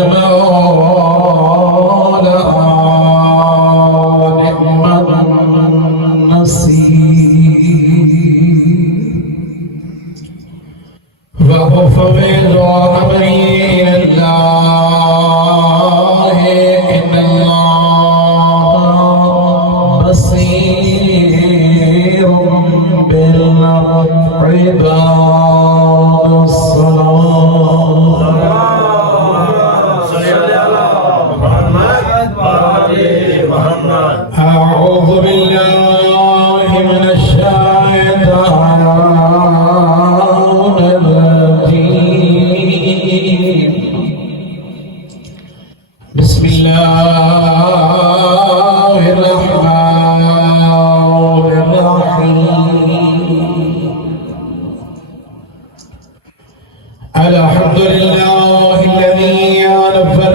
المولى نعم النصير وأفوض أمري إلى الله إن الله بصير بالعباد أعوذ بالله من الشيطان الرجيم بسم الله الرحمن الرحيم الحمد لله الذي أنفر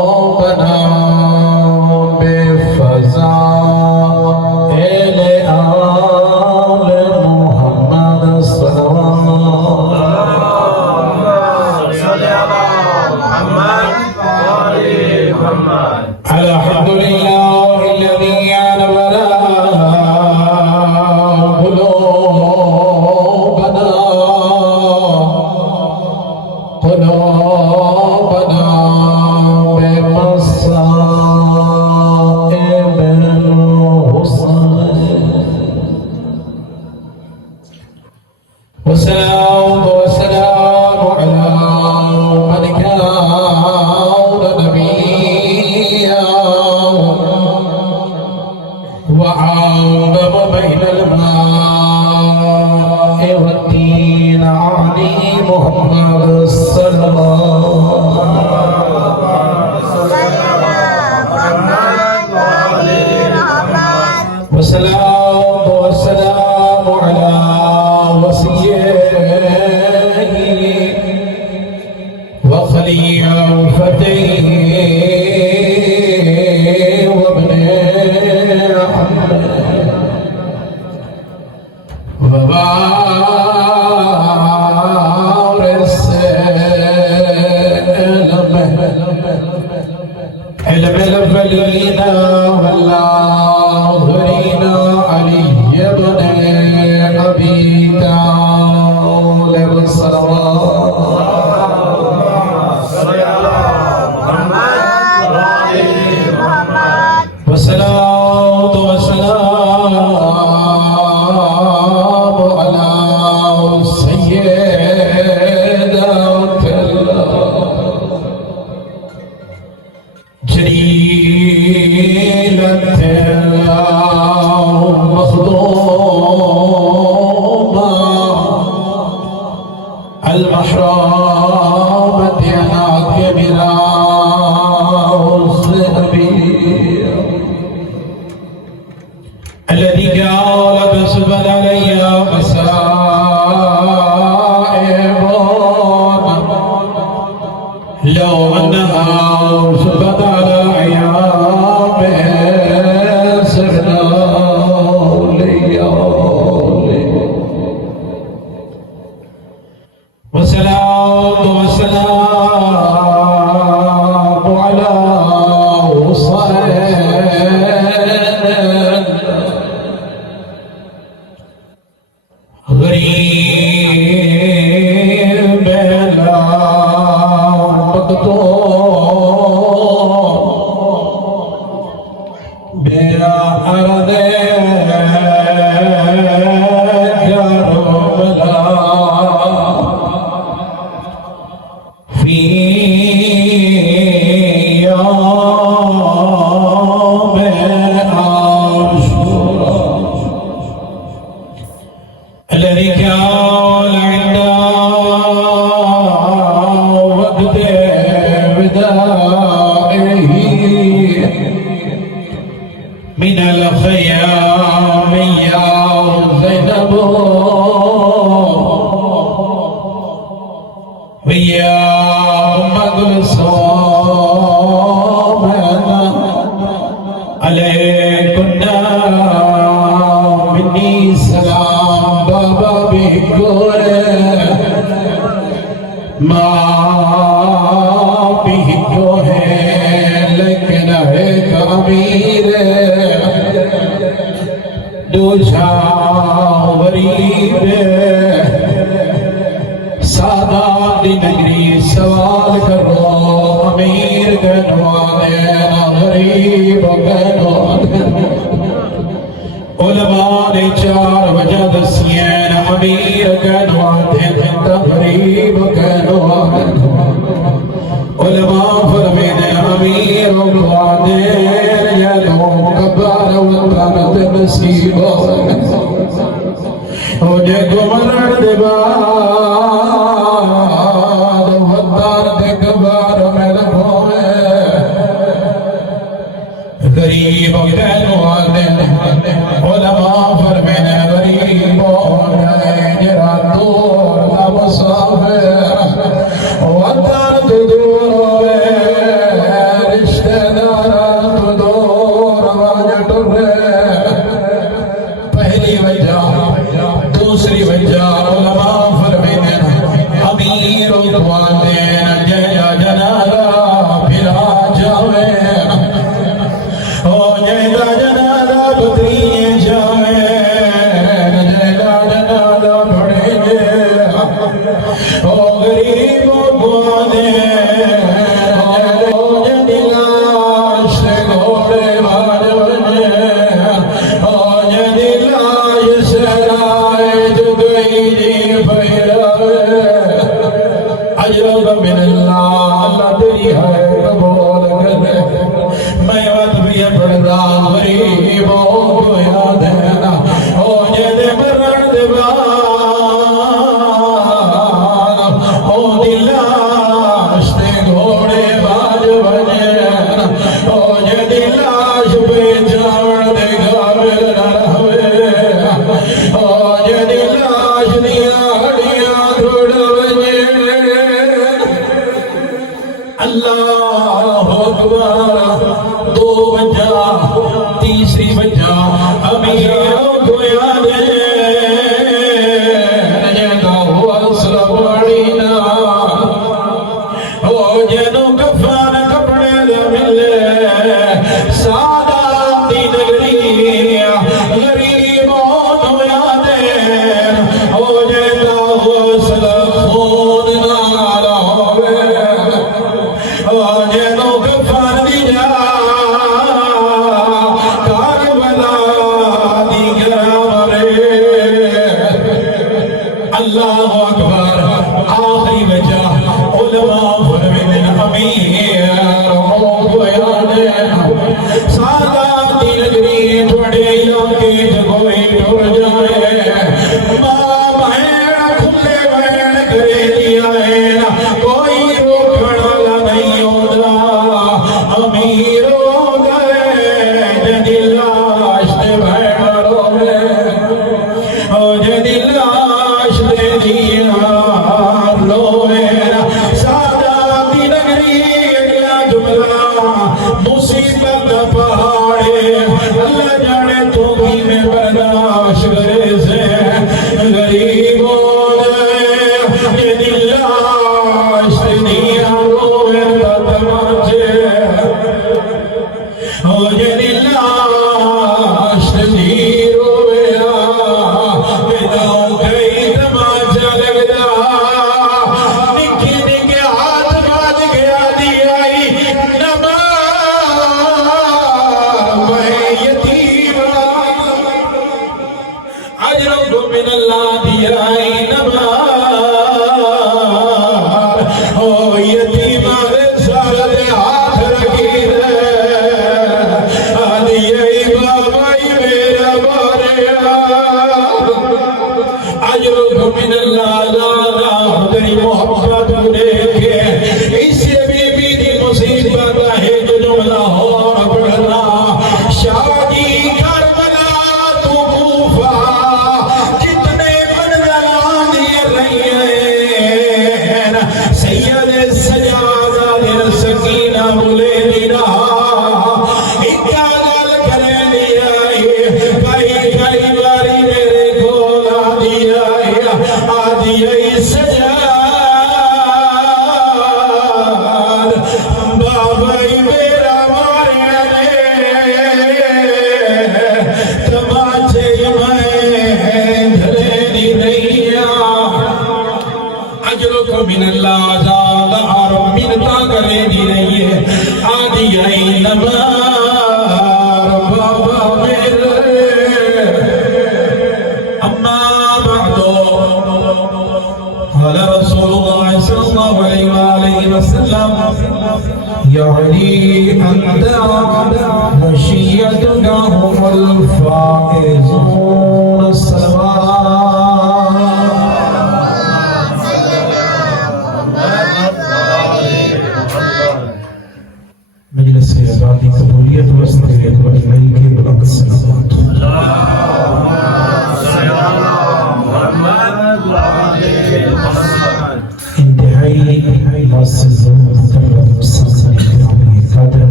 قلوبنا بفضائل آل محمد صلى الله عليه وسلم الحمد لله الذي أنور قلوبنا بمصائب الحسن والصلاة والسلام على من كان نبيا وعظم بين الماء والدين علي محمد صلى الله والصلاة والسلام على وصيه وخليفته وابن عمه ووارث علم الأولين والآخرين علي بن أبي طالب والصلاة والسلام على سيدات جليلة المخدومة المحرمة على كبرى الذي قال بسبل علي مصائب لو أنها سبت على عياب سرنا والصلاة والسلام على غريب لا مقطوع بلا أرض كربلا في يوم عاشوراء الذي كان عند وقت بدائه من الخيام يا زينب ويا أم كلثوم عليكن مني بھی تو ہے لیکن ہے امیر دوشا غریب سادات دی نگری سوال کرو امیر گنوا دینا غریب گنوا دینا علماء نے چار وجہ دسیاں امیر گنوا دینا غریب گنوا دینا علماء فرمینے امیر گنوا دینا یا لوگ کبار وطنت نصیب ہو جے گمرن دے بعد وطن دے کبار میں لگوئے غریب گنوا دینا علماء فرمینے غریب جرا دور دا مسافر وطن تو دور رشتہ دار تو دور واجٹ پہلی وجہ دوسری وجہ علماء فرمینے امیر اتوا دینا جیا جنالا پھرا جاوے جیگا جنالا بدریے جاوے جیگا جنالا بڑھے جے غریب اتوا دینا جدلاش گھوڑے باجونے جدلاش سرائے جگئی جی بھیراوے اجرب من اللہ تیری ہے قبول کرے میں وقت بھی پڑھتا غریبوں کو یاد ہے نا جدے مرن دے بعد دلاش تے گھوڑے باج بجے جدلاش پہ جاون دے قابل نہ رہوے جدلاش دیا گھڑیاں تھوڑ بجے اللہ اکبر دو وجہ تیسری وجہ امیروں کو یاد ہے جنو اسلام وڑینا جنو کفان کپڑے دے ملے سادات دی نگری غریبوں کو یاد ہے جنو اسلام خون نالا ہوئے جنو کفان دی جا کاربلا دی گرامرے اللہ اکبر آخری وجہ علماء فرمین امیروں کو یاد ہے سادات دی نگری تھوڑے علاقے جگوئی ٹھوڑ جائے ماں بہن کھلے بہن کرے دیا ہے کوئی روکڑا نہیں ہوتا امیروں گئے جدلاش دے بھیڑوں میں جدلاش دے دیا لوے سادات دی نگری اگلا جملہ مصیبت پہاڑے اللہ جانے تو بھی میں برداشت کرے سے غریبوں نے دلاش دیا روئے تماچے دلاش دی روئے بداؤں کئی تماچا لگتا نکھی نکھے ہاتھ بات گیا دیا نماز یتیمہ اجرب من اللہ دیا نماز یتیمہ رسالت ہاتھ رکھی دے آدھی بابائی میرا باریا اجرب من اللہ لالا تیری محبت دیکھے اس سے بی بی دی مصیبت ہے جو جملہ ہو پڑھنا شادی کربلا تو کوفہ کتنے منزلان دیے رہی ہیں سید سجادہ دل سکینہ ملے دینا اکالال کرے دیا کئی کئی باری میرے گولا دیا آدھی سجادہ وسلم یا علی انت وشیتنا هم الفائزون مجلس عبادی قبولیت واسطے ایک بڑی نئی کے بلند سلامات انتہائی معزز محترم سامنے گرامی قدر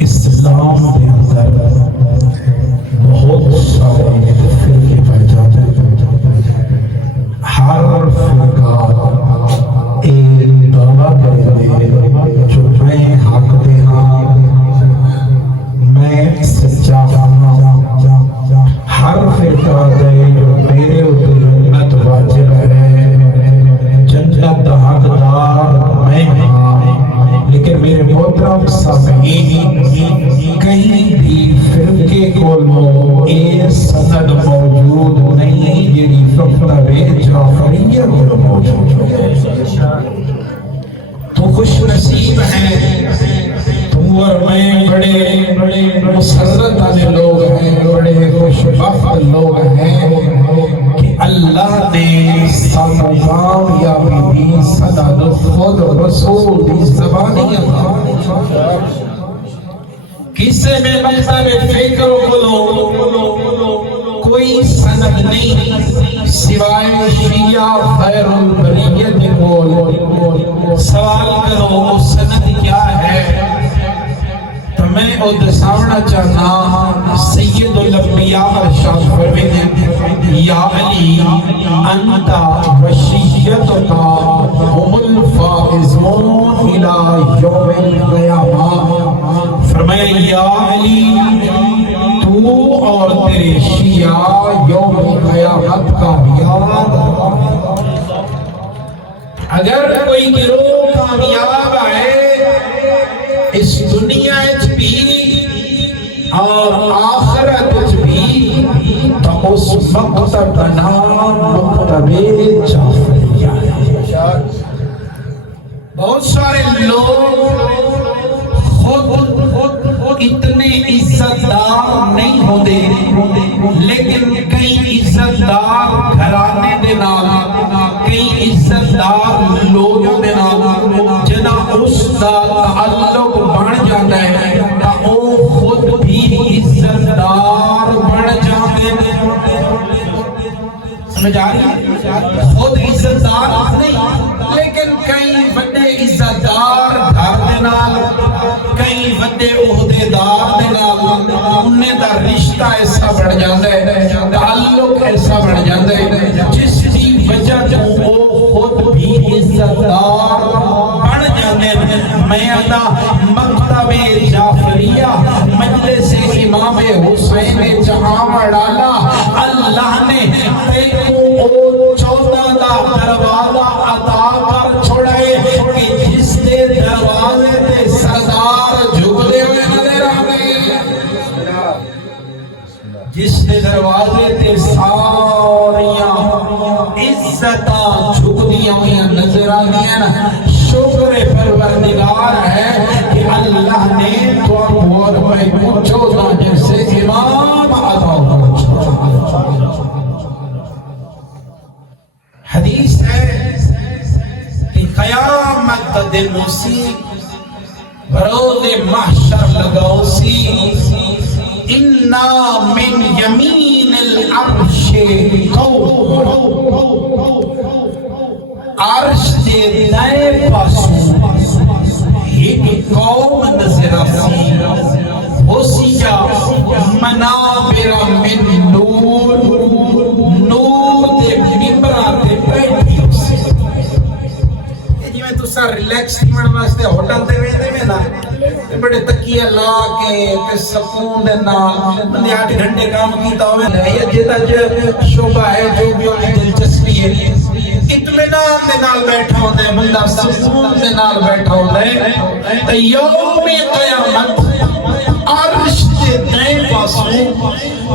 اسلام کے اندر بہت سارے فرقے پائے جاتے ہیں ہر فرقہ ایک دعویٰ کرے جو میں حق دے ہاں میں سچا ہاں ہر فرقہ دے جو میرے اوپر جنت واجب ہے جنت دا حقدار میں ہاں لیکن میرے محترم سامعین کہیں بھی فرقے کو لو یہ سند موجود نہیں جنہی فقط جعفریہ کو موجود ہے تو خوش نصیب ہیں تم اور میں بڑے مسرت والے لوگ ہیں بڑے خوش بخت لوگ ہیں کہ اللہ نے سانو کامیابی دی سند خود رسول دی زبانی عطا کسے میں مکتب فکر کلو کوئی سند نہیں سوائے شیعہ خیر البریت بول سوال کرو وہ سند کیا ہے تو میں ادساونا چاہنا سید الانبیاء ارشاد فرمائیں یا علی انتا وشیتکا هم الفائزون الى یوم القیامہ فرمایا یا علی تو اور تیرے شیعہ یوم قیامت کا یاد اگر کوئی گروہ کامیاب ہے اس دنیا بھی اور آخرت بھی تو اس مقتب کا نام مقتب جعفریہ ہے بہت سارے لوگ خود اتنے عزتدار نہیں ہوتے لیکن کئی عزتدار گھرانے دے نال کئی عزتدار لوگوں دے نال جنا اس دا تعلق بن جاتا ہے تا وہ خود بھی عزتدار بن جاتے ہیں سمجھ آ رہی ہے خود عزتدار نہیں لیکن کئی بڑے عزتدار گھر دے نال کئی بڑے عہدیدار دے نال انہیں دا رشتہ ایسا بڑھ جاتا ہے تعلق ایسا بڑھ جاتا ہے جس کی وجہ سے وہ خود بھی عزتدار بن جاتے ہیں میں آنا مکتب جعفریہ مجلس امام حسین جہاں ڈالا اللہ نے تیرے کو 14 دا دروازہ عطا کر چھوڑائے کہ جس دے دروازے تے سردار جھکتے ہوئے نظر آتے جس دے دروازے تے ساریاں عزتاں جھکدیاں ہوئی نظر آتی ہیں شکر پروردگار ہے کہ اللہ نے تو اور میں پوچھو نہ جیسے امام عطا کر حدیث ہے کہ قیامت دن موسی روز محشر لگاؤ سی اِنَّا مِنْ يَمِينِ الْعَرْشِ قَوْمٌ عرش دے دائیں پاسوں ایک قوم نظر آسی وہ سیجا منابر من نور نور دے ممبران دے بیٹھی اسی جی میں تو سا ریلیکس تیمن واسطے ہوٹل دے ویدے میں نا بڑے تکیہ لا کے سکون دینا بندے 8 گھنٹے کام کیتا ہوئے یہ جیتا جو شعبہ ہے جو بھی ہوئی دلچسپی ہے اطمینان دے نال بیٹھا ہوتا ہے بندہ سکون دے نال بیٹھا ہوتا ہے تو یوم قیامت عرش دے دائیں پاسوں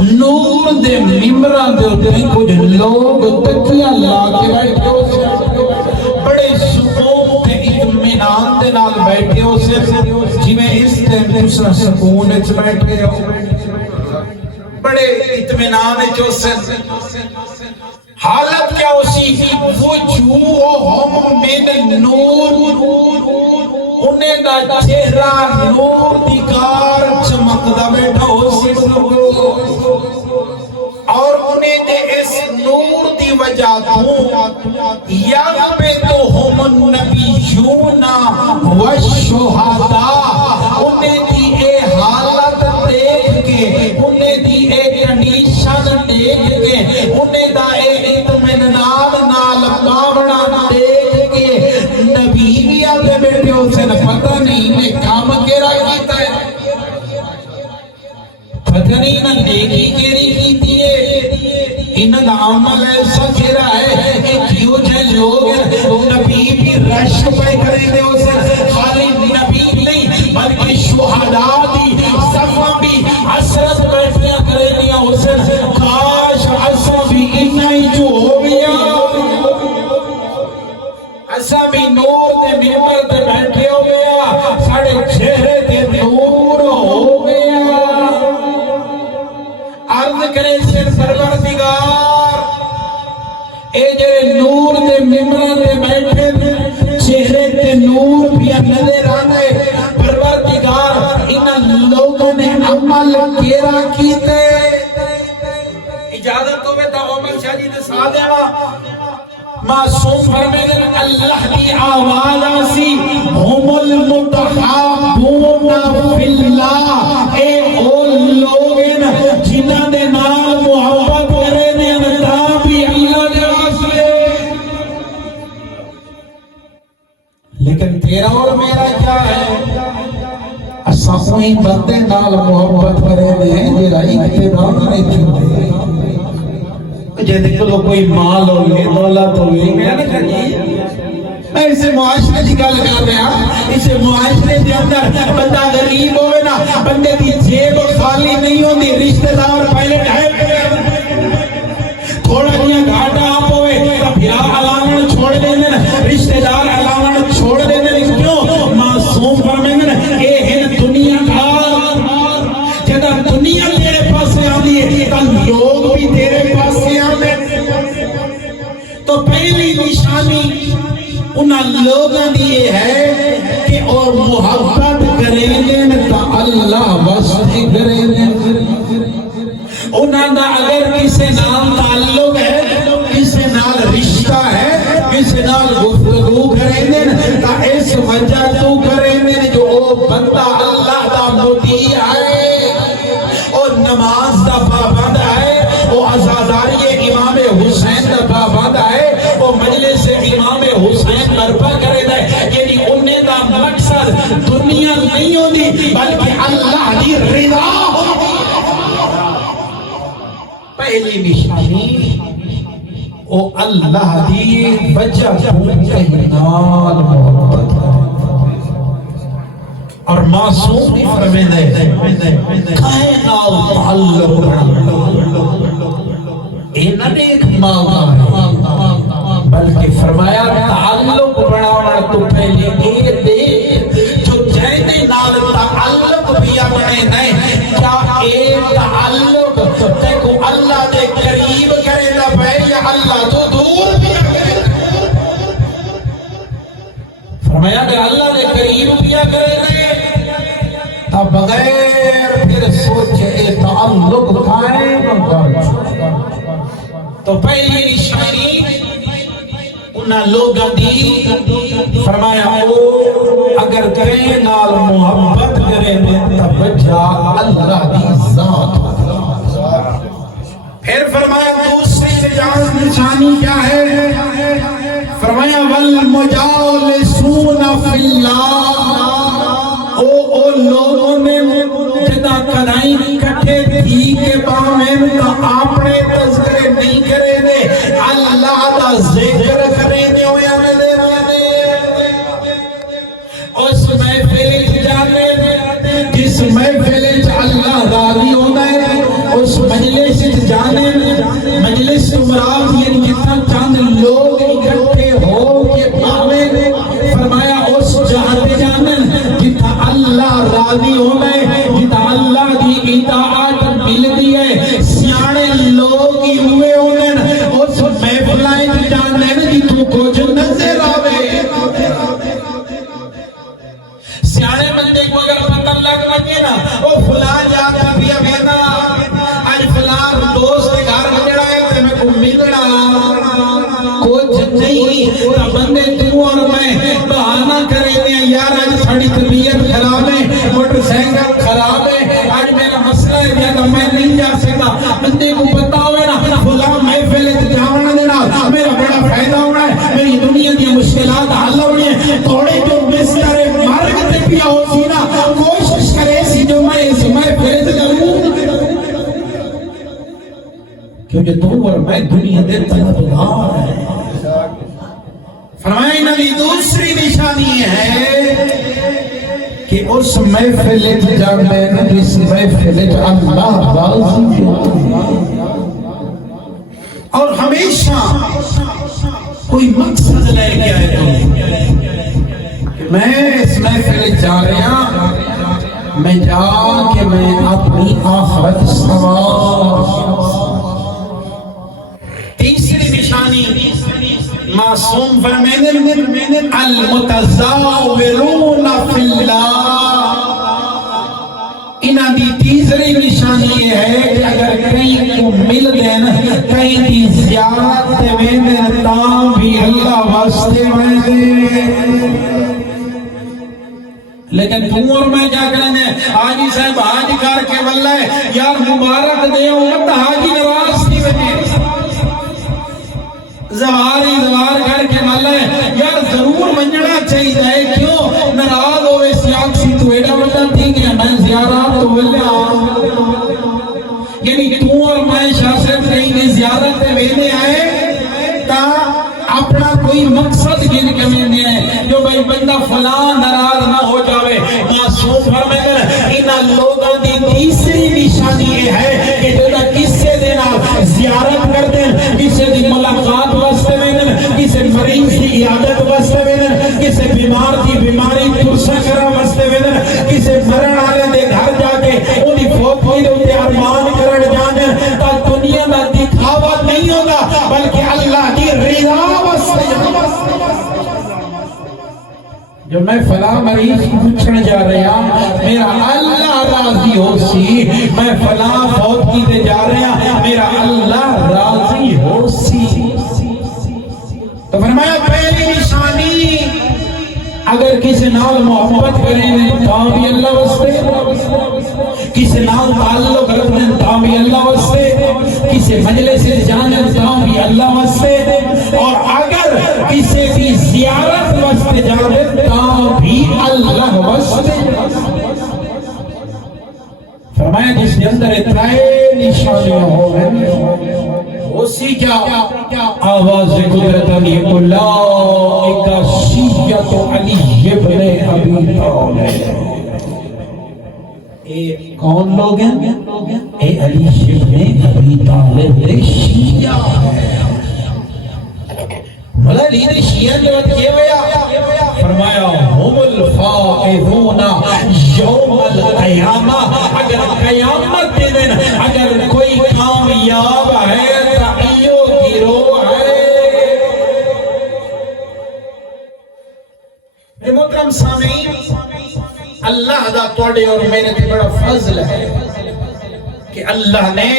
نور دے ممبران دے ہوتے ہیں کچھ لوگ تکیہ لا کے بیٹھے ہوتے ہیں بڑے سکون جی میں اس ٹائم دوسرا سکون اچ بیٹھے ہو بڑے اطمینان چوسن حالت کیا اسی وجوہہم من نور انہیں دا چہرہ نور دیکار چمکدا بیٹھا ہو سی اور انہیں دے اس نور دی وجہ تو یغبطہم النبیون والشہداء انہیں دی اے حالت دیکھ کے انہیں دی اے کنڈیشن دیکھ کے انہیں دا اے اطمینان نال پاونا دیکھ کے نبی بھی آتے بیٹھے ہو سے پتہ نہیں انہیں کام کیرا کیتا ہے پتہ نہیں انہیں نیکی کیری کیتی ہے انہاں دا عمل ایسا کیرا ہے کہ کیوں جائے لوگ نبی بھی رش پہ کریں دے اسے خالی نبی نہیں بلکہ شہداء دی صفحہ بھی عصرت بیٹھیاں کریں دیا اسے کاش عصر بھی اتنا ہی جو ہو گیا عصر بھی نور دے ممبر دے بیٹھے ہو گیا ساڑھے چہرے دے نور ہو گیا عرض کرے سے پروردگار اے جڑے نور دے ممبر دے بیٹھے چہرے دے نور بھی نظر آنے پروردگار ان لوگوں نے عمل کیرا کیتے اجازت ہوئے تا عمر شاہ جی دے ساتھ ہے معصوم فرمیدن اللہ کی آواز آسی ہم المتحابون فی اللہ اے اول لوگن جنہ دے نال محبت کرے نے انتا بھی اللہ دے واسطے لیکن تیرا اور میرا کیا ہے اساں کوئی بندے نال محبت کرے نے جڑا اقتدار نے چھوڑے جیسے کلو کوئی مال ہو لے دولت ہو لے میں نے کہا جی میں اسے معاشرے کی گل کر رہا ہوں اسے معاشرے کے اندر بندہ غریب ہوئے نا بندے کی جیب خالی نہیں ہوتی رشتہ دار پہلے ڈھائے تھوڑا جیا گھاٹا آپ ہوئے پھرا علامن چھوڑ دینے رشتہ دار علامن چھوڑ دینے کیوں معصوم فرمینے اے ہن دنیا دار جدہ دنیا تیرے پاس آدھی ہے تل لوگ بھی تیرے پاس آدھے تو پہلی نشانی انہاں لوگوں دیئے ہے کہ اور محبت کریں گے تا اللہ واسطے کریں گے انہاں دا اگر کسی نام تعلق ہے کسی نال رشتہ ہے کسی نال گفتگو کریں گے تا اس وجہ تو کریں گے جو او بندہ اللہ دا مطیع ہے اور نماز دا پابند ہے وہ عزاداری امام حسین دا پابند ہے وہ مجلس امام حسین برپا کرے دے یعنی انہیں دا مقصد دنیا نہیں ہوتی بلکہ اللہ دی رضا پہلی نشانی وہ اللہ دی وجہ کہنال محبت اور معصوم ہی فرمے دے کھائے نال تعلق اینا ایک ماغا ہے بلکہ فرمایا تعلق بڑھانا تو پہلے اے دے جو جہنے نال تعلق بھی اپنے نہیں کیا اے تعلق دیکھو اللہ دے قریب کرے نہ پہلے اللہ تو دور بھی کرے فرمایا کہ اللہ دے قریب بھی کرے نہیں تب بغیر پھر سوچے اے تعلق قائم کر تو پہلی نشانی انہاں لوگوں دی فرمایا او اگر کریں نال محبت کریں تب جا اللہ دی ذات پھر فرمایا دوسری نشانی کیا ہے فرمایا والمجالسون فی اللہ او لوگوں نے جدا کرائیں کٹھے تھی کے باہمیں تو اپنے تذکرے نہیں کرے دے اللہ دا ذکر کرے دے ہویا نظر آنے اس محفل جانے جس محفل اللہ راضی ہونا ہے اس مجلس جانے مجلس مراد یہ جتنا چاند لوگ اکٹھے ہو کے باہمیں فرمایا اس جہاں جانے جتنا اللہ ساری طبیعت خراب ہے، موٹر سائیکل خراب ہے، آج میرا مسئلہ ہے یا میں نہیں جا سکتا، بندے کو پتا ہوئے نا فلاں محفل جانا دینا میرا بڑا فائدہ ہونا ہے، میری دنیا دی مشکلات حل ہونی ہے، تھوڑے جو بستر مرگ تے پیا ہو سی نا کوشش کرے سی جو میں اس محفل جاؤں، کیونکہ تو اور میں دنیا دے طلبگار ہیں۔ فرمائے نبی دوسری نشانی ہے کہ اس محفل جانے جس محفل اللہ راضی اور ہمیشہ کوئی مقصد لے کے آئے میں اس محفل جا رہا میں جا کے میں اپنی آخرت سوار۔ تیسری نشانی معصوم فرمائیں المتزاورون فی اللہ، انہاں دی تیسری نشانی یہ ہے کہ اگر کہیں کو مل گئے نا کہیں دی زیارت ویندے تاں بھی اللہ واسطے ویندے، لیکن تم اور میں کیا کریں گے حاجی صاحب حاج کر کے واللہ یار مبارک دے امت حاجی نواز تھی بنے زوار کر کے مالا ہے یار ضرور منجنا چاہیے، کیوں نراض ہوئے سیاق سی تو ایڈا بڑا تھی کہ میں زیارات تو بلے یعنی تو اور میں شاست کہیں گے زیارت وینے آئے تا اپنا کوئی مقصد گن کے وینے آئے جو بھائی بندہ فلان نراض نہ ہو جاوے۔ معصوم فرمائے گا انہاں لوگوں دی تیسری نشانی یہ ہے کہ جو کسے دینا زیارت کر دیں، کسے دی ملاقات واسطے ویدن، کسے مریض دی عیادت واسطے ویدن، کسے بیمار دی بیماری ترسا کرا واسطے ویدن، کسے مرن آلے دے گھر جا کے انہی فوقی دے اتے ارمان کرن جانے تا دنیا دا دکھاوا نہیں ہوگا بلکہ اللہ کی رضا واسطے جو میں فلاں مریض پوچھنے جا رہا میرا اللہ راضی ہو سی، میں فلاں فوت کی دے جا رہا میرا اللہ راضی ہو سی۔ تو فرمایا پہلی نشانی اگر کسی نال محبت کریں تو بھی اللہ واسطے، کسی نال تعلق رکھیں تو بھی اللہ واسطے، کسی مجلس سے جانے تو بھی اللہ واسطے، اور اگر کسی کی زیارت واسطے جانے تو بھی اللہ واسطے۔ فرمایا جس کے اندر اترائے نشانیاں ہو گئے اسی کیا آواز قدرت علی اولئک شیعۃ علی ابن ابی طالب، اے کون لوگ ہیں؟ اے علی ابن ابی طالب دے شیعہ ہیں۔ بھلا لیدر شیعہ جو کیا ہویا فرمایا ہم الفائزون یوم القیامہ، اگر قیامت کے دن اگر کوئی کامیاب ہے تحیو گروہ ہے۔ محترم سامعین اللہ دا توڑے اور میرے تے بڑا فضل ہے کہ اللہ نے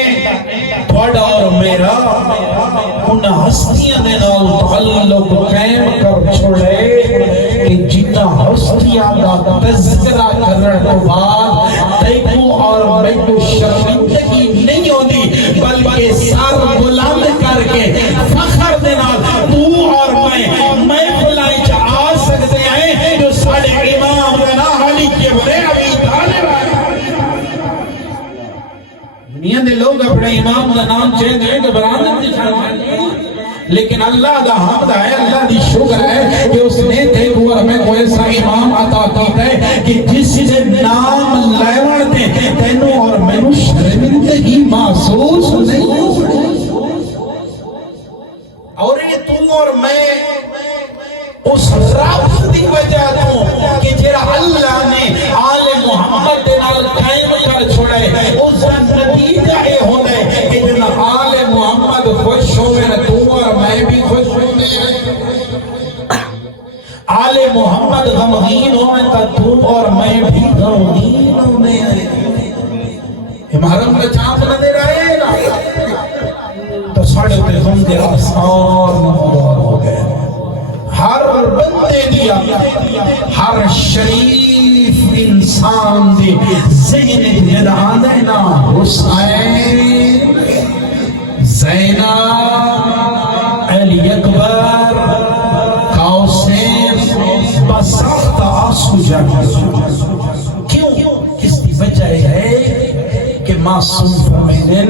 توڑا اور میرا ان ہستیاں دے نال تعلق قائم کر چھوڑے کہ جتنا ہستیاں دا تذکرہ کرنے کے بعد تیکو اور میں کو شرمندگی نہیں ہوتی بلکہ سر بلند کر کے فخر دے نال تو اور میں بلائی آ سکتے ہیں جو ساڑھے امام بنا علی کے بڑے ابی طالب دنیا دے لوگ اپنے امام کا نام چینج ہے تو برادر دکھاتے ہیں، لیکن اللہ دا حمد ہے، اللہ دی شکر ہے کہ اس نے تیرو اور ہمیں کوئی ایسا امام عطا کیتا ہے کہ جس سے نام لیوڑ دے تینوں اور میں شرمندگی محسوس نہیں، اور یہ تم اور میں اس رب دی وجہ تو کہ جرا اللہ نے آل محمد دے نال قائم کر چھوڑے اس کا نتیجہ یہ ہوتا ہے کہ جنا آل محمد خوش ہوئے نا تو اور میں بھی خوش ہوئے، آل محمد غمگین ہوئے تا تو اور میں بھی غمگین ہوئے۔ ہمارا چاپ نہ دے رہے تو ساڑھے پہ ہم دے آسان مدار ہو گئے، ہر بندے دیا ہر شریف انسان دے ذہن جدان دینا حسین زینب علی اکبر قاسم بسخت آسو جانا کیوں؟ اس کی وجہ ہے کہ معصوم فرمائیں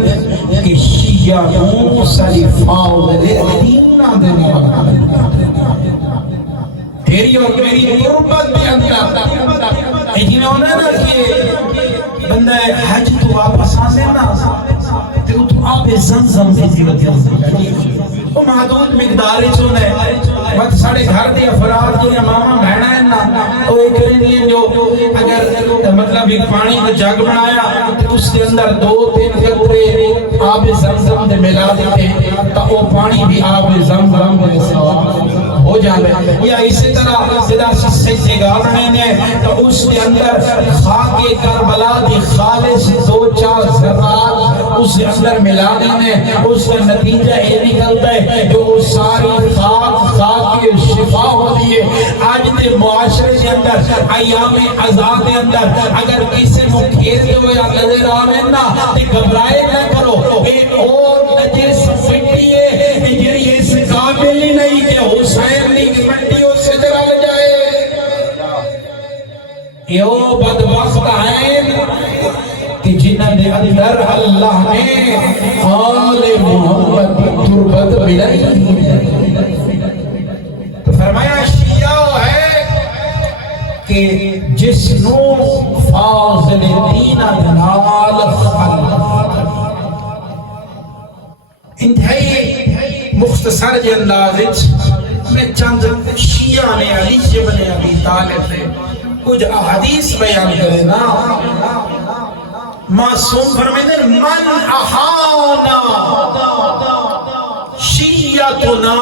کہ شیعہ موسیٰ فاضل دینہ دینا تیری اور میری قربت دے اندر جنہوں نے نا کہ بندہ حج تو واپس آنے نا تو آپ زمزم سے زیادت وہ محدود مقدار چون ہے وقت ساڑھے گھر دے افراد جو یا ماما بہنا ہے نا تو ایک کریں جو اگر مطلب ایک پانی کا جگ بنایا تو اس کے اندر 2-3 قطرے آب زمزم دے ملا دیتے تو وہ پانی بھی آب زمزم دے ہو جانے یا اسی طرح صدا سجدے گاہ بنانے تو اس کے اندر خاک کربلا دی خالص 2-4 ذرات اس کے اندر ملا دینے اس کا نتیجہ یہ نکلتا ہے جو ساری خاک کی شفا ہوتی ہے آج دے معاشرے کے اندر ایام عذاب کے اندر اگر کسی مکھیتے ہوئے نظر آویں نا تو گھبرائے نہ کرو ایک اور نجس مٹی ہے جنہی اس قابل ہی نہیں کہ حسین کی مٹیوں سے جرال جائے یہ بدبخت ہیں کہ جنہاں دے اندر اللہ نے آل محمد تربت بلائی تو فرمایا شیعہ ہے کہ جس نو فاضل دینہ دنال انتہائی مختصر جے انداز میں چند شیعہ نے علی ابن ابی طالب سے کچھ احادیث بیان کرے نا معصوم فرمائے من احانا شیعتنا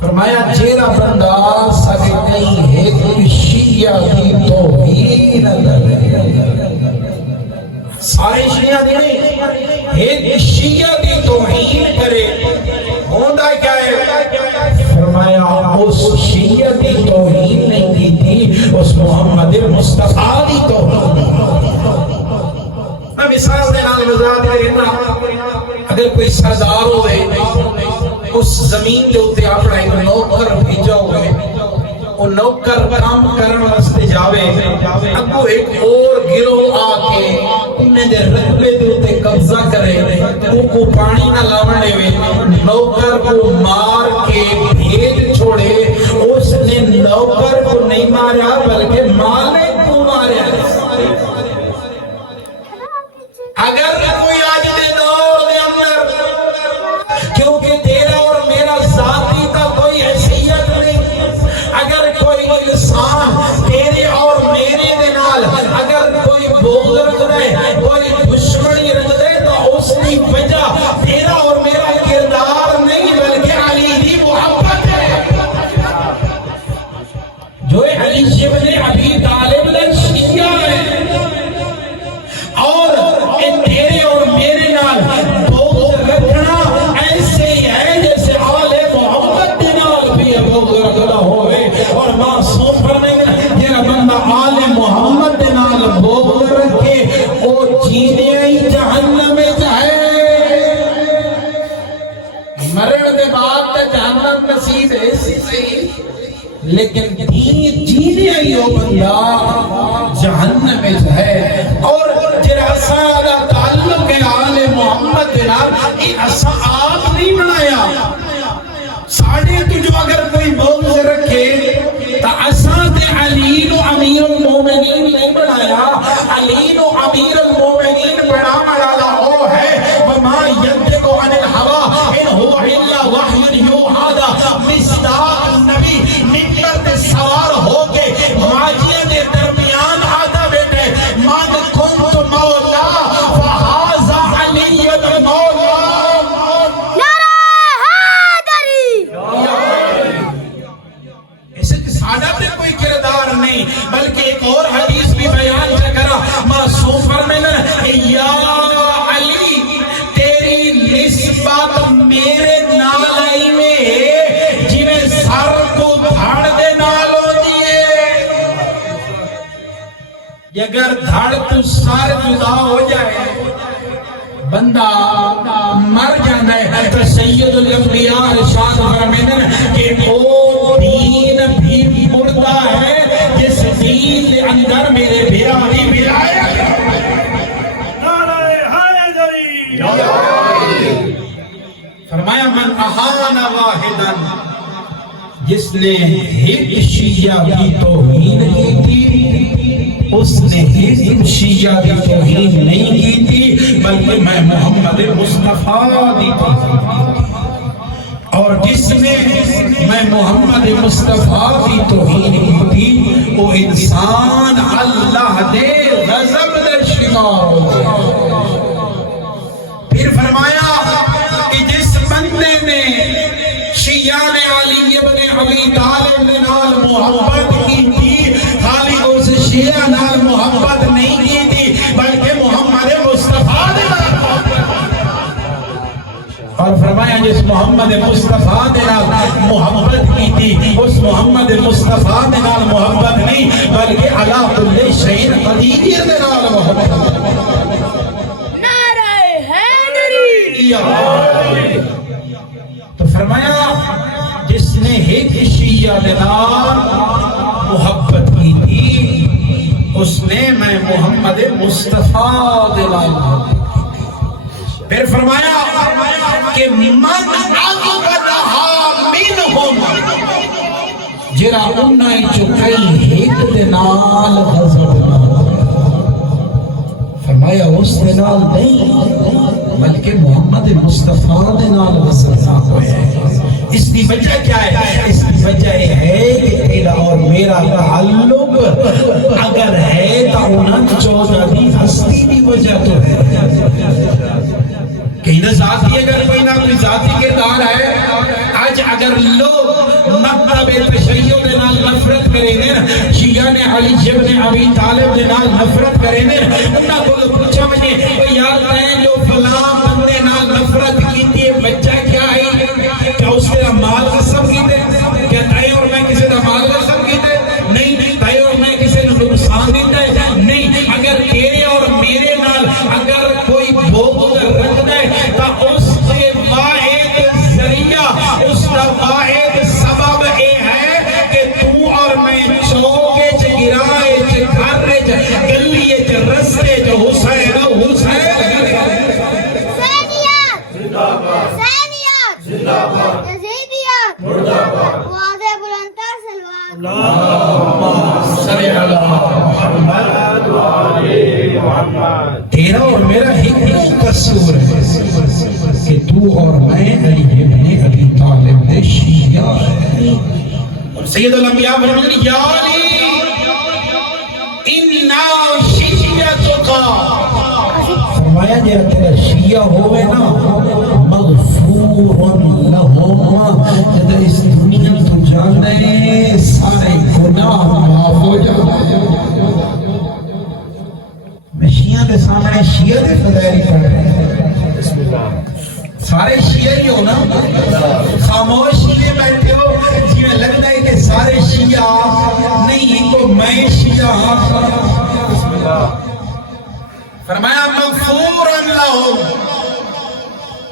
فرمایا جیرا بندہ سکے نہیں ہے کوئی شیعہ کی توہین سارے شیعہ دی نہیں ایک شیعہ دی توہین کرے ہوندہ کیا ہے فرمایا اس شیعہ دی توہین نہیں کی تھی اس محمد مصطفیٰ دی توہین میں مثال دے نال وضاحت کرنا اگر کوئی سردار ہوئے اس زمین کے ہوتے اپنا ایک نوکر بھیجا ہوئے وہ نوکر کام کرن واسطے جاوے اگو ایک اور گروہ آکے انہیں دے رقبے دے ہوتے قبضہ کرے ان کو پانی نہ لاونے ہوئے نوکر کو مار کے بھیج چھوڑے اس نے نوکر کو نہیں ماریا بلکہ مالک کو ماریا اگر کوئی آج دے دور دے اندر کیونکہ تیرا اور میرا ذاتی کا کوئی حیثیت نہیں اگر کوئی انسان تیرے اور میرے دے نال اگر کوئی بغض رکھ دے کوئی دشمنی رکھ دے تو اس کی وجہ تیرا اور میرا کردار نہیں بلکہ علی دی محبت ہے جو علی ابن ابی طالب نے شیعہ ہے اور تیرے اور میرے نال بغض رکھنا ایسے ہی ہے جیسے آل محمد نال بھی بغض رکھنا ہوئے اور معصوم فرمائیں جنہا بندہ آل محمد نال بغض رکھے اور جینے ہی جہنم میں جائے مرن دے بعد تا جہنم نصیب ایسی صحیح لیکن دین جینے ہی وہ بندہ جہنم میں جائے اور جرا سادہ تعلق ہے آل محمد دلال یہ اسا آپ نہیں بنایا ساڑھے تجھو اگر کوئی بغض رکھے تا اسا دے علین و امیر المومنین نہیں بنایا علین و امیر المومنین بنا مرالا ہو ہے وما یدکو عن الحوا ان ہوا الا وحی یوحادا مصداق النبی ممبر دے سوار ہو کے ماجیہ دے درمیان آتا بیٹے من کنت مولا فہازا علی مولا اسے کہ سادہ پہ کوئی کردار نہیں بلکہ ایک اور حدیث بھی بیان کرا معصوم فرمائے یا علی تیری نسبت میرے نالائی میں ہے جنہیں سر اگر دھڑ تو سار جدا ہو جائے بندہ مر جانا ہے تو سید الانبیاء ارشاد فرمائیں کہ وہ دین بھی مردہ ہے جس دین کے اندر میرے بھیاری بھیرایا فرمایا من احان واحدن جس نے ایک شیعہ کی توہین کی تھی اس نے ایک شیعہ کی توہین نہیں کی تھی بلکہ میں محمد مصطفیٰ دی تھی اور جس نے میں محمد مصطفیٰ کی توہین کی تھی وہ انسان اللہ دے غضب دے شکار ہو گیا پھر فرمایا کہ جس بندے نے شیعان علی ابن ابی طالب نے نال محبت کی تھی خالی اس شیعہ نال محبت نہیں کی تھی بلکہ محمد مصطفیٰ نے اور فرمایا جس محمد مصطفیٰ نے نال محبت کی تھی اس محمد مصطفیٰ نے نال محبت نہیں بلکہ علی کل شیء قدیر نے نال محبت تو فرمایا جس نے ایک شیعہ نال محبت کی تھی اس نے میں محمد مصطفیٰ دلال پھر فرمایا کہ من اغبرہا منہم جرا انہائی چکئی ایک دنال غزب فرمایا اس دنال نہیں بلکہ محمد مصطفیٰ دے نال وصل ہوئے ہیں اس کی وجہ کیا ہے اس کی وجہ ہے کہ تیرا اور میرا تعلق اگر ہے تو انہاں 14 دی ہستی کی وجہ تو ہے کہیں نہ ذاتی اگر کوئی نہ کوئی ذاتی کردار ہے آج اگر لوگ مطلب تشیع دے نال نفرت کریں گے شیعہ نے علی ابن ابی طالب دے نال نفرت کریں گے انہاں کو پوچھا مجھے یار میں جو فلاں بندے نال نفرت کی تھی وجہ کیا ہے کیا اس کا مال قسم کی تھے کیا تائے اور میں کسی کا مال قسم کی تھے نہیں تائے اور میں کسی نے نقصان دیتا ہے نہیں اگر تیرے اور میرے نال اگر کوئی بغض رکھ دے تو اس کے واحد ذریعہ اس کا واحد سبب یہ ہے کہ تو اور میں چوکے چ گرائے چ گھر چ گلیے چ رستے چ حسین تیرا اور میرا ہی قصور ہے کہ تو اور میں علی ابن ابی طالب دے شیعہ ہے سید الانبیاء فرماتے ہیں یا علی انا شیعتک فرمایا جی تیرا شیعہ ہوئے نا مغفور لہم جب اس دنیا تو جانے سارے گناہ معاف ہو جاتے میں شیعہ کے سامنے شیعہ دے فضائل پڑھ رہے ہیں سارے شیعہ ہی ہو نا خاموش شیعہ بیٹھے ہو جی میں لگتا ہے کہ سارے شیعہ نہیں تو میں شیعہ فرمایا مغفور لہم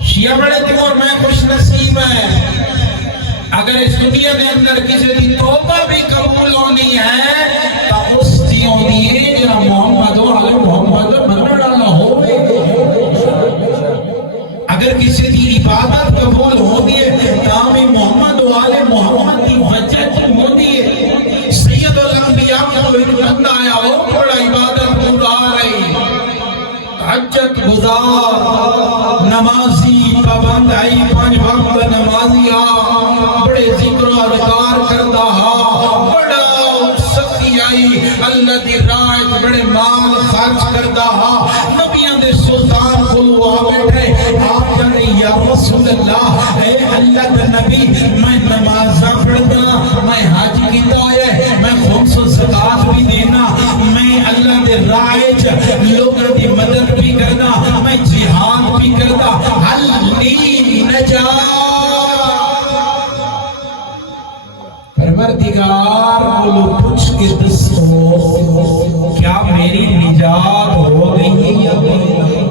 شیعہ بڑے تھے اور میں خوش نصیب ہے اگر اس دنیا کے اندر کسی دی توبہ بھی قبول ہونی ہے تو اس دی ہونی ہے جنہا محمد و علی محمد منور اللہ ہو اگر کسی دی عبادت قبول ہونی ہے تاہمی محمد و علی محمد کی وجہ کی ہونی ہے سید الانبیاء کا تو ایک بندہ آیا ہو بڑا عبادت پورا رہی حجت گزار نمازی پابند آئی 5 وقت نمازی بڑے ذکر و اذکار کرتا بڑا سخی آئی اللہ دی راہ بڑے مال خرچ کرتا نبیوں دے سلطان کو آ بیٹھے آپ جانے یا رسول اللہ اے اللہ دا نبی میں نمازاں پڑھنا میں حج کیتا ہے میں خمس و زکات بھی دینا میں اللہ دے راہ لوگوں دی مدد بھی کرنا میں جہاد بھی کرنا حلی نجات پروردگار بولو پوچھ کے دسو کیا میری نجات ہو گئی یا نہیں؟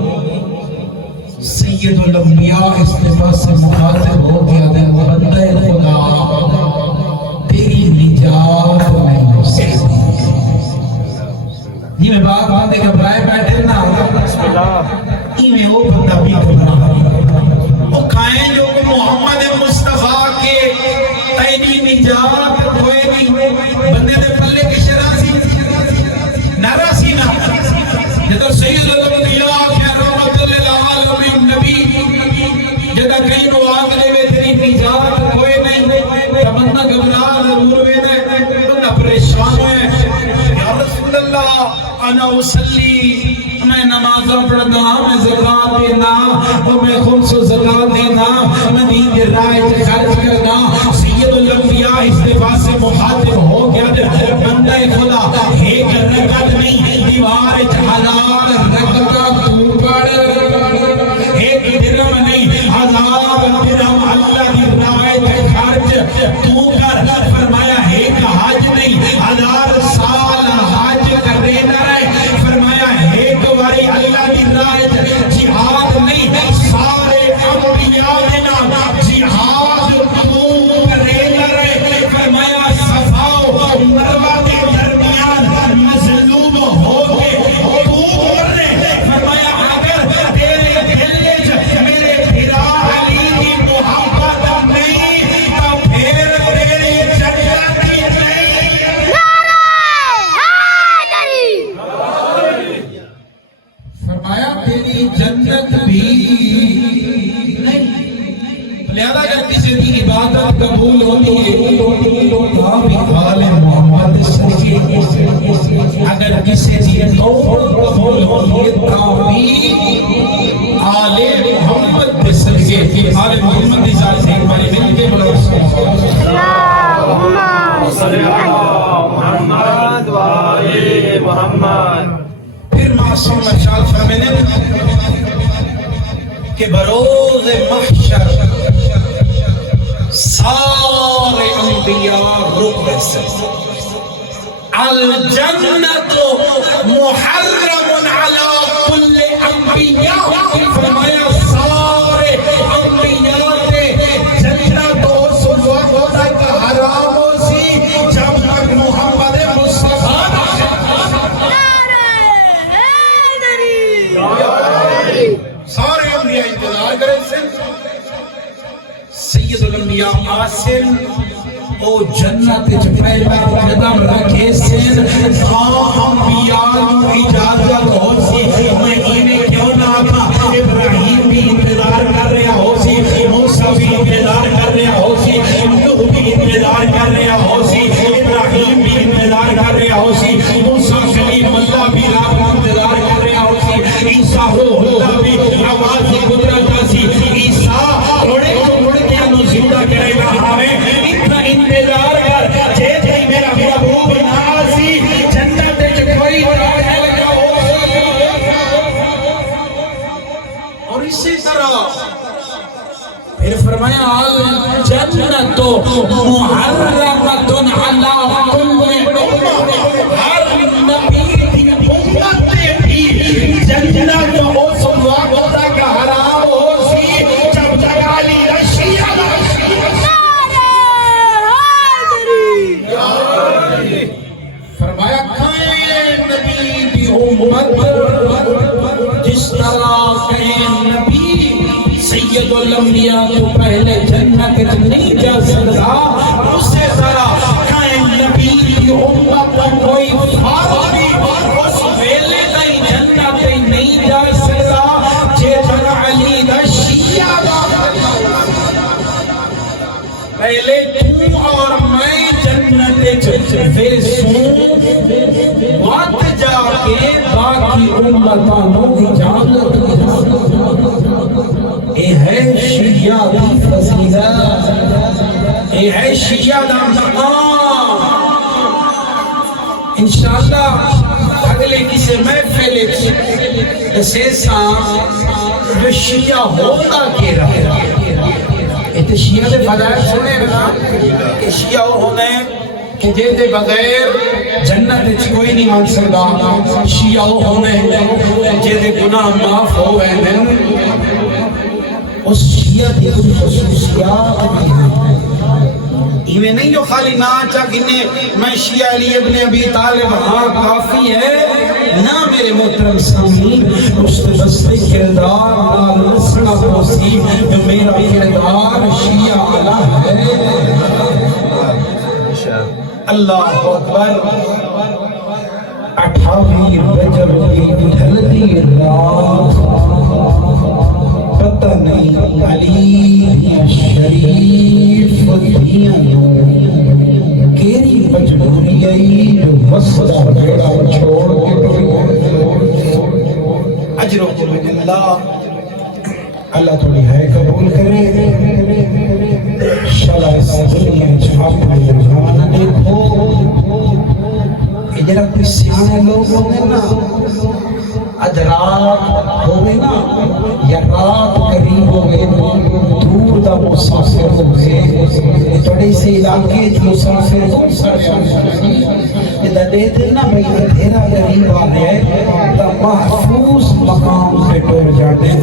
سید الانبیاء استفاء سے مخاطب ہو گیا دے بندے خدا تیری نجات نہیں ہو سکتی۔ یہ میں بات بندے گھبرائے بیٹھے نا میں وہ بندہ بھی گھبرا وہ کھائیں جو کہ محمد مصطفیٰ کے تیری نجات ہوئے نہیں بندے دے پلے کی شرح سی نعرہ سی نا جدو سید الانبیاء کے رحمت للعالمین نبی جدہ کہیں نو آگلے میں تیری نجات ہوئے نہیں تمنا گھبرا ضرور ہوئے دے بندہ پریشان ہوئے یا رسول اللہ انا اسلی میں نمازوں پڑھنا میں زکاة دینا میں خمس و زکاة دینا میں دین کے رائے سے خرچ کرنا سید الانبیاء استفاء سے مخاطب ہو گیا بندہ خدا ایک رکعت نہیں دیوار ہزار رکعت تو پڑھ ایک درہم نہیں ہزار درہم اللہ کی رائے سے خرچ تو کر فرمایا ایک حج نہیں ہزار سال حج کرنے نہ رہے فرمایا ایک واری اللہ کی رائے جہاد نہیں سارے انبیاء دینا جہاد تو کرے نہ رہے فرمایا صفا و مروہ کے درمیان مظلوم ہو کے تو کرنے فرمایا اگر تیرے دل میرے بھرا علی کی محبت نہیں تو پھر تیری جنت نہیں فرمایا تیری جنت بھی نہیں لہذا اگر کسی کی عبادت قبول ہوتی ہے آل محمد صدیق اگر کسی کی توبہ قبول ہوتی ہے آل محمد صدیق آل محمد ذات سے ہمارے مل کے بڑا اللہم صلی اللہ محمد و آل محمد پھر معصوم ارشاد فرمانے کہ بروز محشر سارے انبیاء رکھ سے الجنت محرم علی کل انبیاء فرمایا سارے انبیاء کے جنت اس وقت تک حرام ہو سی جب تک محمد مصطفیٰ سارے انبیاء انتظار کریں سے سید الانبیاء آسن او جنت پہلا قدم رکھے سن انبیاء اجازت ہو سی میں انہیں کیوں نہ تھا ابراہیم بھی انتظار کر رہا ہو سی موسیٰ بھی انتظار کر رہا ہو سی نوح بھی انتظار کر رہا ہو سی ابراہیم بھی انتظار کر رہا ہو سی موسیٰ کلیم اللہ بھی رات انتظار کر رہا ہو سی عیسیٰ روح اللہ بھی آواز کی قدرت سی عیسیٰ روڑے کے انہوں زندہ کرے گا ہمیں اتنا انتظار کر جیتے ہی میرا محبوب ناسی جنت جو کوئی راجل کا ہو اور اسی طرح پھر فرمایا جنت محرمت علی کل ہر نبی کی امت بھی جنت اس وقت تک حرام ہو سی جب تک علی رشیہ فرمایا کھائیں نبی کی امت جس طرح کہیں نبی سید الانبیاء تو پہلے جنت نہیں جا سکتا اسی طرح کھائیں نبی کی امت کوئی فارغی اس ویلے تھی جنت نہیں جا سکتا جیسا علی دا شیعہ پہلے تو اور میں جنت ویسوں وقت جا کے باقی امتانوں کی جانت اے ہے شیعہ دی فضیلت اے ہے شیعہ دا مقام انشاءاللہ اگلے کسی محفل سے جو شیعہ ہوتا کے رہا یہ شیعہ دے بغیر سنے گا کہ شیعہ ہونے کہ جے دے بغیر جنت وچ کوئی نہیں مان سکدا شیعہ ہونے جے گناہ معاف ہوئے ہیں اس شیعہ دی کوئی خصوصیات نہیں ہے ایویں نہیں جو خالی نا چاہ گنے میں شیعہ علی ابن ابی طالب ہاں کافی ہے نہ میرے محترم سامعین اس دستے کردار نال رسنا پوسی جو میرا کردار شیعہ علی ہے اللہ اکبر 28 رجب کی ڈھلتی رات پتہ نہیں علی یا شریف دیاں کیری مجبوری آئی جو وسطہ بیڑا چھوڑ کے اجرو من اللہ اللہ تھوڑی ہے قبول کرے شلہ اس دنیا چھاپ جانا دیکھو جنہا کوئی سیانے لوگ ہوئے نا آج رات ہوئے نا یا رات قریب ہوئے دور دا مسافر ہوئے تھوڑے سے علاقے جو مسافر ہو سارے آنے جدہ دیتے نا بھئی دھیرہ قریب آنے تا محفوظ مقام پہ ٹور جانے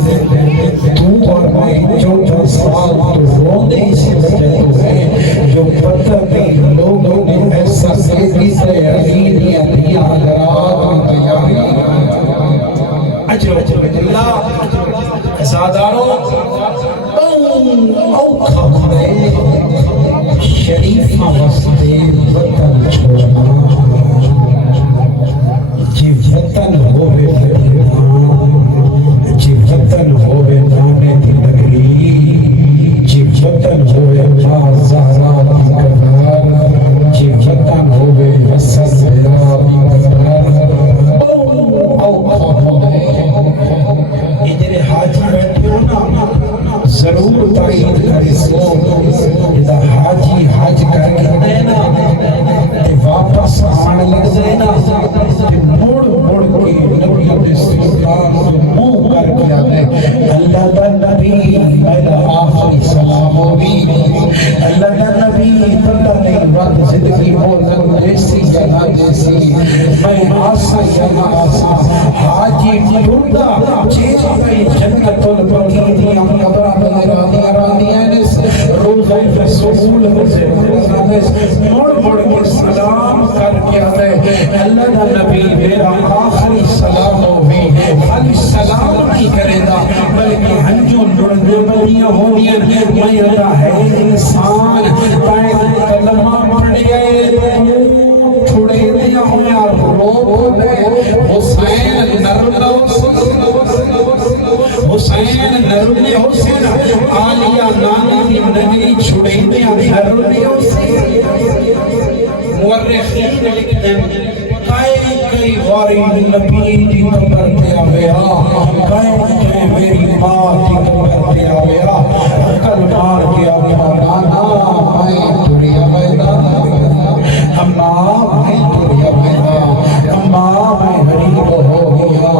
تو اور میں جو سوال تو رونے سے وجہ ہوئے جو پتہ نہیں لوگوں نے ایسا سیدھی سے علیل یا دیا حضرات میں تیاری اجر اللہ ازاداروں اوکھا بھرے شریفہ وستے وطن چھوڑنا جی وطن ہوئے جی وطن ہوئے نانے دی نگری جی وطن ہوئے ماں زہرا دی قبر جی وطن ہوئے حسن زہرا دی قبر اوکھا بھرے یہ جنہیں حاجی بیٹھے ہو نا ضرور تعید کرے سو جدہ حاجی حج کر کے دینا تے واپس آنے لگ دینا تے موڑ موڑ کے نبی دے سلطان کو منہ کر کے آنے اللہ دا نبی میرا آخری سلام ہوگی اللہ دا نبی پتہ نہیں وقت زندگی موزن جیسی جگہ جیسی میں آسا جگہ آسا حاجی ٹھنڈا چیز میں جنت البقیدی ہم قبرہ رانیانس روزہ رسول مڑ مڑ کے سلام کر کے آتے اللہ دا نبی میرا آخری سلام ہوگی خالی سلام نہیں کرے دا بلکہ ہنجوں لڑنے بڑیاں ہوگیاں میں ادا ہے انسان پائے کلمہ پڑھ گئے چھوڑے دیا ہوئے اور روک دے حسین نرلو حسین نرلے حسین آلیہ نانا دی نگری چھوڑے دیا نرلے حسین مورخین لکھتے ہیں کئی واری نبی دی قبر پہ آویا کئی میری ماں دی قبر پہ آویا کل مار کے آویا نانا میں توڑی آویدہ اماں میں توڑی آویدہ اماں میں غریب ہو گیا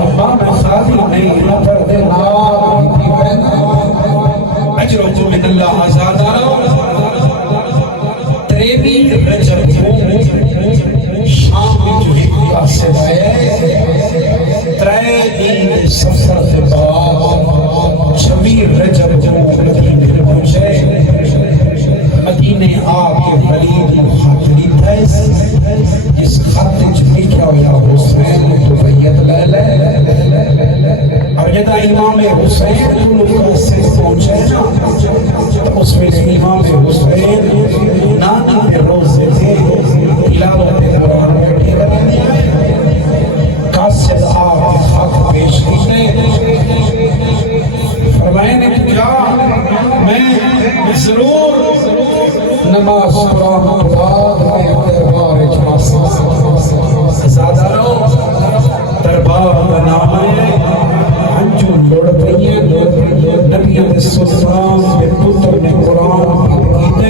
اماں میں شادی نہیں نفر دے نار دی ویدہ اجر من اللہ آزادہ تریبی رجب شام میں جو ایک قاصد ہے ترے دن سفر کے بعد 26 رجب کو مدینے پہنچے مدینے آکے ولید خاطری تھیس جس خاطر جو لکھا ہویا حسین تو بیت لے لے اور جدہ امام حسین کو قاصد پہنچے نا تو اس میں امام حسین نانا پہ روزے تھے تلاوت قرآن بیٹھے کرنے قاصد آپ حق پیش کیے فرمائے نے کیا میں ضرور نماز قرآن بعد میں دربار جماسا زیادہ رو دربار بنامے ہنچو لوڑ پہیے نبی سلطان کے پتر نے قرآن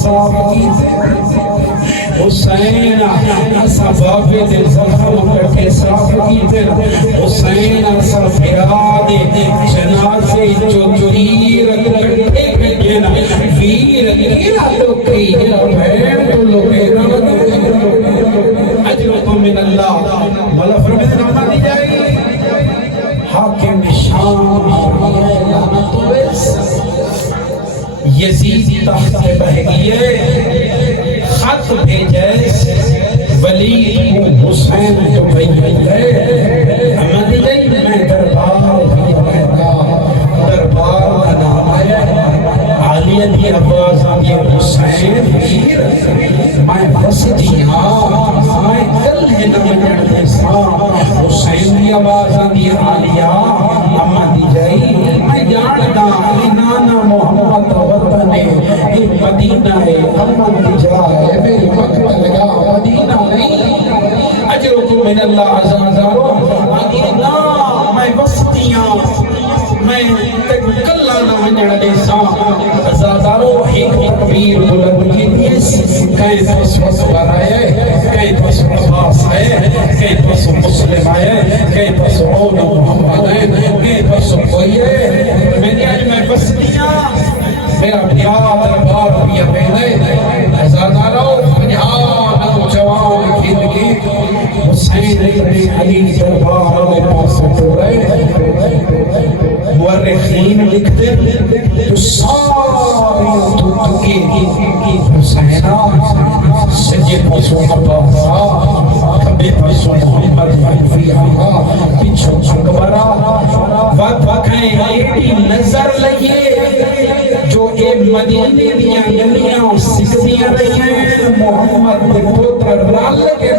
صاف کیتے حسین اسا بابے دے زخم کٹے صاف کیتے حسین اسا بھرا دے جنازے جو چیر کٹے کٹے ویر کیرا تو کئی بھین تو لوگے اجرکم من اللہ مولا فرمائے نعمت دی جائے حاکم شام لعنت یزید تحت بہگیے خط بھیجے ولید کو حسین جو بھیجے احمد جی میں دربار کا نام آیا عالیہ دی عباس آگے حسین میں بستی میں کل ہے نمجن حسان حسین دی عباس آگے عالیہ احمد جی میں جانتا نانا محمد وطن ہے مدینہ ہے احمد جا ہے میری مقبل لگا مدینہ نہیں اجرکم من اللہ عزازارو مدینہ میں بستیاں میں کلہ نہ ونجڑ دیساں عزازارو ایک تکبیر بلند کیتیس کئی پس مصبر آئے کئی پس عباس آئے کئی پس مسلم آئے کئی پس عون محمد آئے کئی پس کوئی ہے میں آج میں بستیاں میرا بھیاد دربار بھی اپنے عزازارو پنجاب نوجوان زندگی حسین ابن علی دربار میں پاس ہو رہے مورخین لکھتے تو سارے دکھے حسینہ سجے پسو عباسہ کبے پسو محمد حنفی آقا پیچھو اکبرہ وقتیں ایٹی نظر لئیے جو اے مدینے دیا گلیاں سکھدیاں رہی محمد پتر رال لگے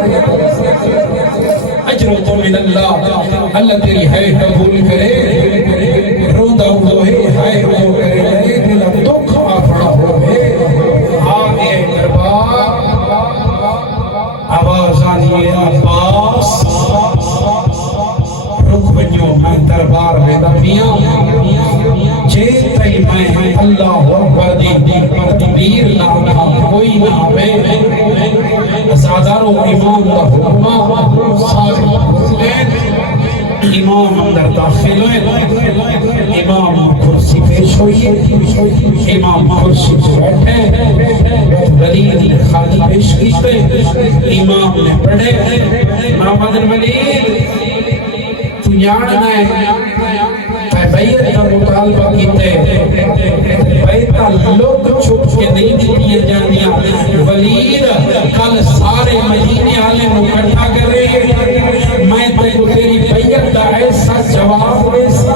اجرکم من اللہ اللہ تیری ہے قبول کرے روندہ ہوئے ہائے ہو کرے دل دکھ آفڑا ہوئے آگے دربار آواز آنی عباس رک بنیوں میں دربار میں دفیاں چیتے میں اللہ اکبر دی تکبیر لانا کوئی نہ ہوئے ازادارو امام دا حکمہ سارے امام اندر داخل ہوئے امام کرسی پیش ہوئی امام کرسی بیٹھے ولید خالی پیش کیتے امام نے پڑھے محمد الولید تو جاننا ہے بیعت کا مطالبہ کیتے بیعتہ لوگ چھپ کے نہیں دیئے جانیاں ولید کل سارے مدینے آلے مکٹھا کرے میں تیری بیعت دا ایسا جواب ایسا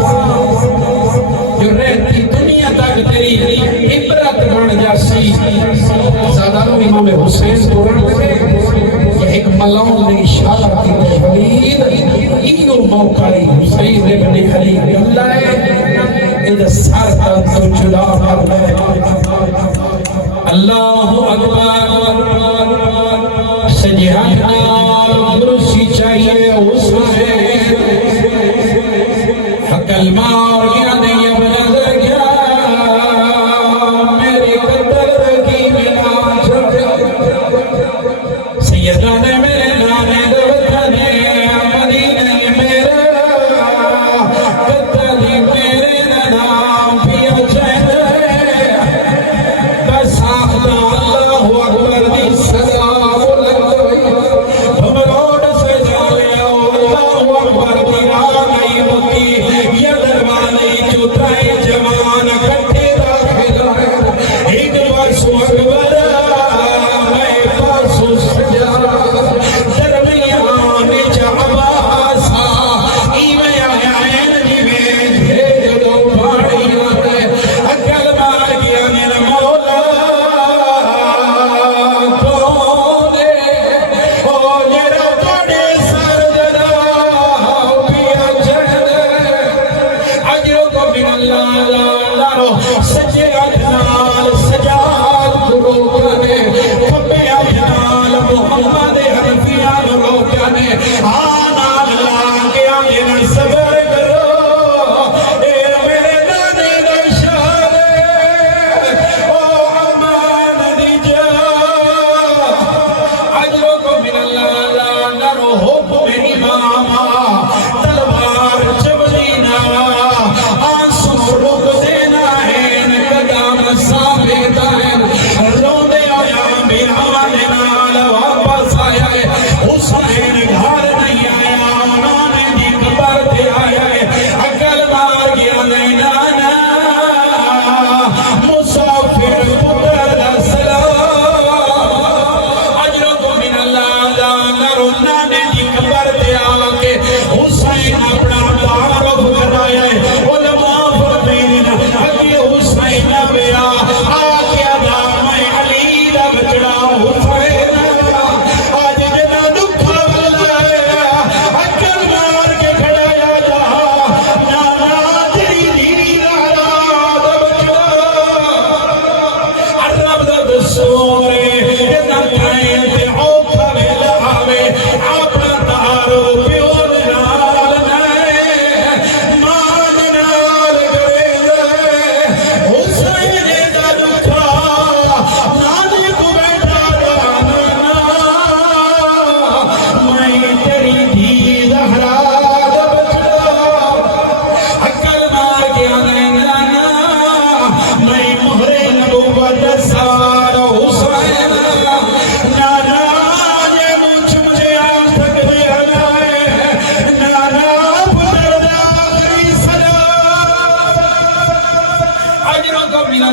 جو رہتی دنیا تک تیری عبرت بن جاسی زادانو امام حسین دورن کرے ایک ملون نے اشارہ کی ولید اینو موقع حسین ابن علی اللہ ہے ادھا سارتا تو جدا اللہ اکبر سجہاں درسی چاہیے حسین حق المار گیا نہیں اب نظر گیا میری قدر کی بنا سیدہ نے میرے نانے دوتنے مدینہ میرا قدر میرے نام پیا چہنے بس آخنا اللہ اکبر دی سلام ہم روڈ سے جانے اللہ اکبر دی آنائی مکی یہ دربانی چوتائی جوان کٹھے داخل ایک پاسو اکبر میں پاسو سجا درمیان جعباسا ایویں آئین جیویں بھیج دو پاڑیاں اکل مار گیا میرا مولا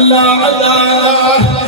اللہ اللہ